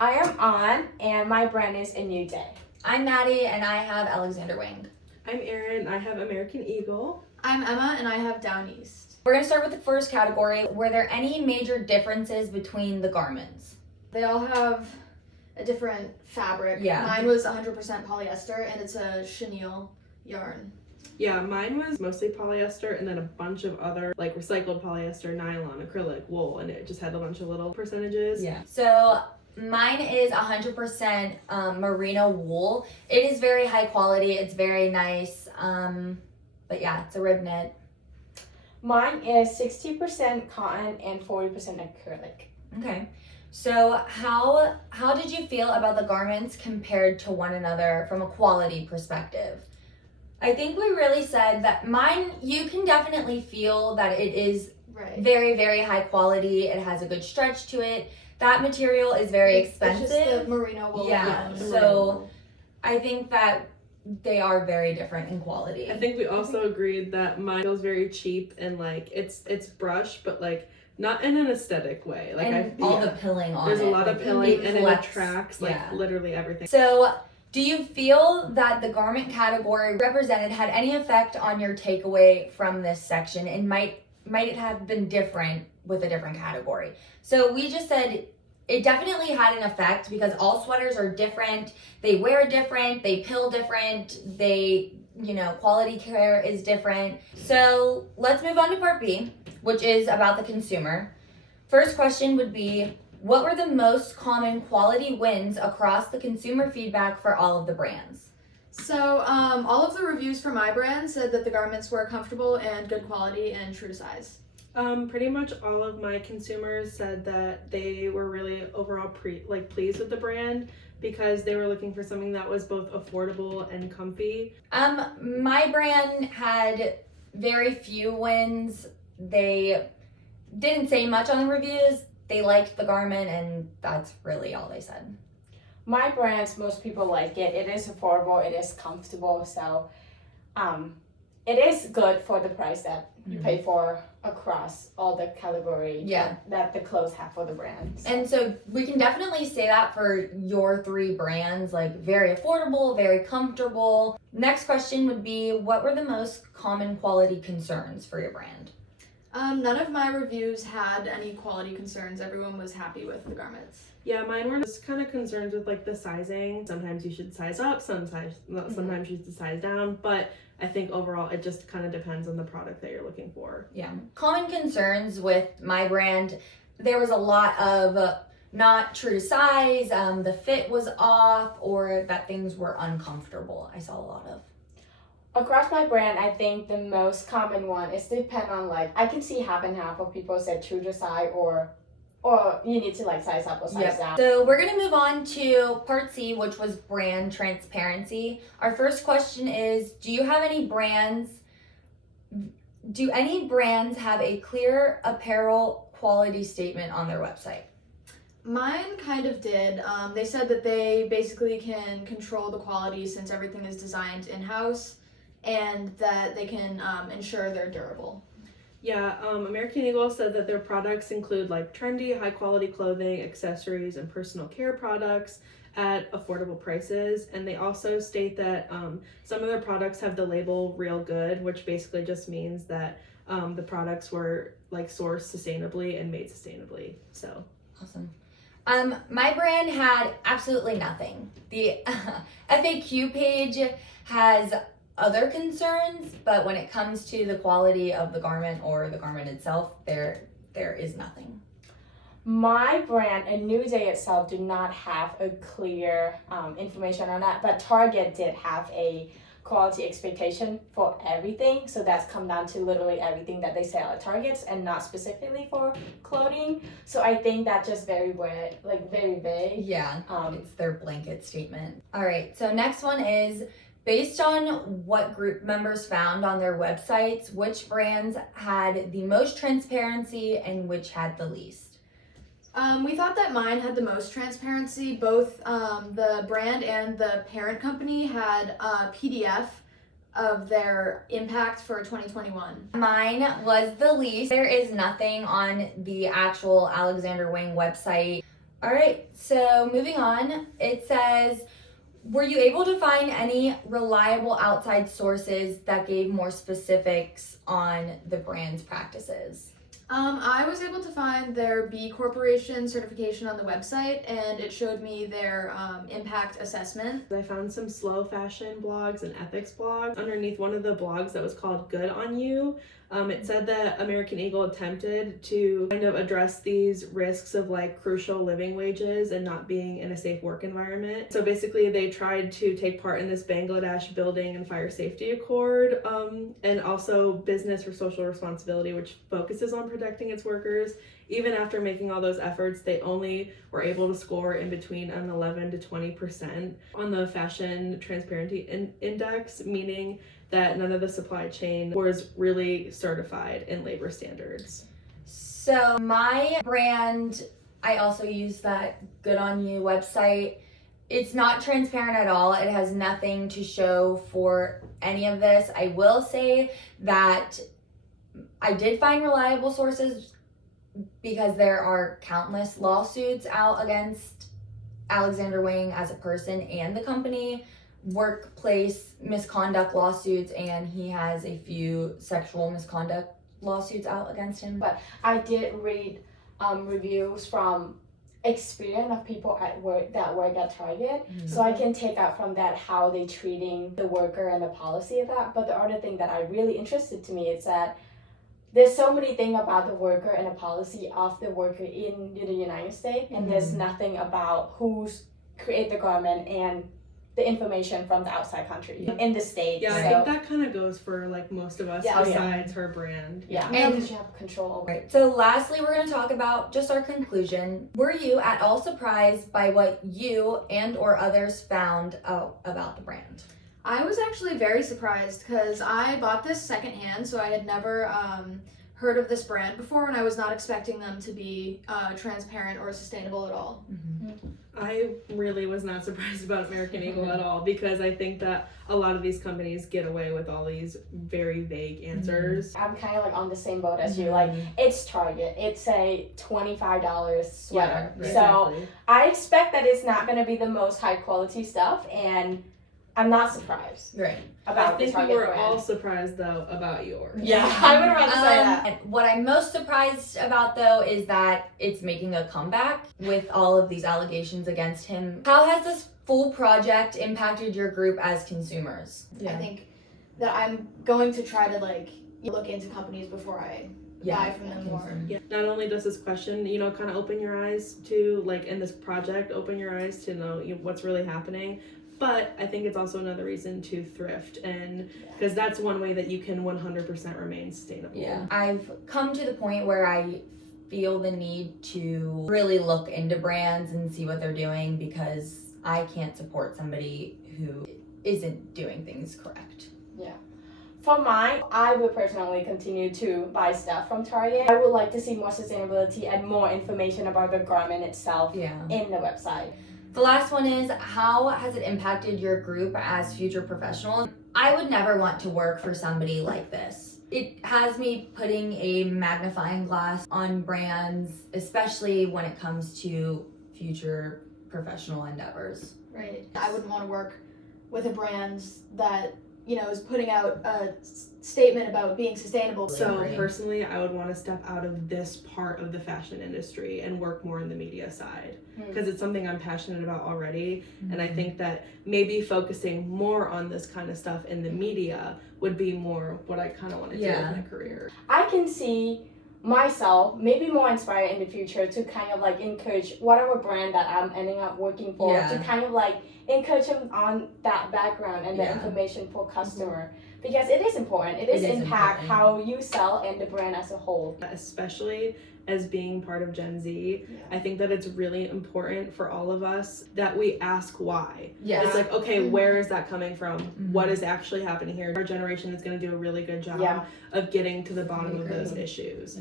I am On, and my brand is A New Day. I'm Maddie, and I have Alexander Wang. I'm Erin, I have American Eagle. I'm Emma, and I have Down East. We're going to start with the first category. Were there any major differences between the garments? They all have a different fabric. Yeah. Mine was 100% polyester, and it's a chenille yarn. Yeah, mine was mostly polyester and then a bunch of other like recycled polyester, nylon, acrylic, wool, and it just had a bunch of little percentages. Yeah. So mine is 100% merino wool. It is very high quality. It's very nice. But yeah, it's a rib knit. Mine is 60% cotton and 40% acrylic. Okay. So how did you feel about the garments compared to one another from a quality perspective? I think we really said that mine, you can definitely feel that it is Right. very, very high quality. It has a good stretch to it. That material is very expensive. It's just the merino wool. Yeah, and so I think that they are very different in quality. I think we also agreed that mine feels very cheap and like it's brushed, but like not in an aesthetic way. Like and all the pilling on there's it. a lot of like, pilling and it collects- attracts like yeah. literally everything. So do you feel that the garment category represented had any effect on your takeaway from this section, and might it have been different with a different category? So we just said it definitely had an effect because all sweaters are different, they wear different, they pill different, they, quality care is different. So let's move on to part B, which is about the consumer. First question would be, what were the most common quality wins across the consumer feedback for all of the brands? So all of the reviews for my brand said that the garments were comfortable and good quality and true to size. Pretty much all of my consumers said that they were really overall pleased with the brand because they were looking for something that was both affordable and comfy. My brand had very few wins. They didn't say much on the reviews. They liked the garment, and that's really all they said. My brands, most people like it. It is affordable, it is comfortable, so it is good for the price that you pay for across all the category that the clothes have for the brand. So. And so we can definitely say that for your three brands, like very affordable, very comfortable. Next question would be, what were the most common quality concerns for your brand? None of my reviews had any quality concerns. Everyone was happy with the garments. Yeah, mine were just kind of concerned with like the sizing. Sometimes you should size up, sometimes you should size down, but I think overall it just kind of depends on the product that you're looking for. Yeah. Common concerns with my brand, there was a lot of not true to size, the fit was off, or that things were uncomfortable. I saw a lot of. Across my brand, I think the most common one is depend on I can see half and half of people said true to size or you need to size up or size down. So we're gonna move on to part C, which was brand transparency. Our first question is, do any brands have a clear apparel quality statement on their website? Mine kind of did. They said that they basically can control the quality since everything is designed in-house, and that they can ensure they're durable. Yeah, American Eagle said that their products include trendy, high quality clothing, accessories, and personal care products at affordable prices. And they also state that some of their products have the label Real Good, which basically just means that the products were sourced sustainably and made sustainably. So awesome. My brand had absolutely nothing. The FAQ page has other concerns, but when it comes to the quality of the garment or the garment itself, there is nothing. My brand, A New Day itself, do not have a clear information on that, but Target did have a quality expectation for everything, so that's come down to literally everything that they sell at Targets and not specifically for clothing. So I think that's just very vague. Yeah, it's their blanket statement. All right, so next one is, based on what group members found on their websites, which brands had the most transparency and which had the least? We thought that mine had the most transparency. Both the brand and the parent company had a PDF of their impact for 2021. Mine was the least. There is nothing on the actual Alexander Wang website All right, so moving on, it says, were you able to find any reliable outside sources that gave more specifics on the brand's practices? I was able to find their B Corporation certification on the website, and it showed me their impact assessment. I found some slow fashion blogs and ethics blogs. Underneath one of the blogs that was called Good on You, it said that American Eagle attempted to kind of address these risks of like crucial living wages and not being in a safe work environment. So basically they tried to take part in this Bangladesh Building and Fire Safety Accord, and also Business for Social Responsibility, which focuses on protecting its workers. Even after making all those efforts, they only were able to score in between an 11 to 20% on the Fashion Transparency Index, meaning that none of the supply chain was really certified in labor standards. So my brand, I also use that Good On You website. It's not transparent at all. It has nothing to show for any of this. I will say that I did find reliable sources because there are countless lawsuits out against Alexander Wang as a person and the company, workplace misconduct lawsuits, and he has a few sexual misconduct lawsuits out against him. But I did read reviews from experience of people at work that work at Target, so I can take out from that how they treating the worker and the policy of that. But the other thing that I really interested to me is that there's so many things about the worker and the policy of the worker in the United States, and there's nothing about who's create the garment and the information from the outside country in the States. Yeah, so, I think that kind of goes for like most of us Yeah. besides her brand. yeah, And- because you have control over it. Right. So lastly, we're going to talk about just our conclusion. Were you at all surprised by what you and or others found out about the brand? I was actually very surprised because I bought this secondhand, so I had never heard of this brand before, and I was not expecting them to be transparent or sustainable at all. I really was not surprised about American Eagle at all, because I think that a lot of these companies get away with all these very vague answers. I'm kind of like on the same boat as you. Like, it's Target. It's a $25 sweater. Yeah, So exactly. I expect that it's not going to be the most high quality stuff, and I'm not surprised Right. about I the think we Target were brand. all surprised though about yours. Yeah, I would rather say that. And what I'm most surprised about though is that it's making a comeback with all of these allegations against him. How has this full project impacted your group as consumers? I think that I'm going to try to like look into companies before I buy from them more. Yeah. Not only does this question, kind of open your eyes to, like, in this project, open your eyes to know what's really happening, but I think it's also another reason to thrift, and because that's one way that you can 100% remain sustainable. Yeah. I've come to the point where I feel the need to really look into brands and see what they're doing, because I can't support somebody who isn't doing things correct. For mine, I would personally continue to buy stuff from Target. I would like to see more sustainability and more information about the garment itself in the website. The last one is, how has it impacted your group as future professionals? I would never want to work for somebody like this. It has me putting a magnifying glass on brands, especially when it comes to future professional endeavors. Right. I wouldn't want to work with a brand that is putting out a statement about being sustainable. So personally, I would want to step out of this part of the fashion industry and work more in the media side, because it's something I'm passionate about already. And I think that maybe focusing more on this kind of stuff in the media would be more what I kind of want to do with my career. I can see myself maybe more inspired in the future to kind of like encourage whatever brand that I'm ending up working for, to kind of like encourage them on that background and the information for customer, because it is important. It is impact how you sell and the brand as a whole. Especially as being part of Gen Z, I think that it's really important for all of us that we ask why. It's like, okay, where is that coming from? What is actually happening here? Our generation is going to do a really good job of getting to the bottom of those issues.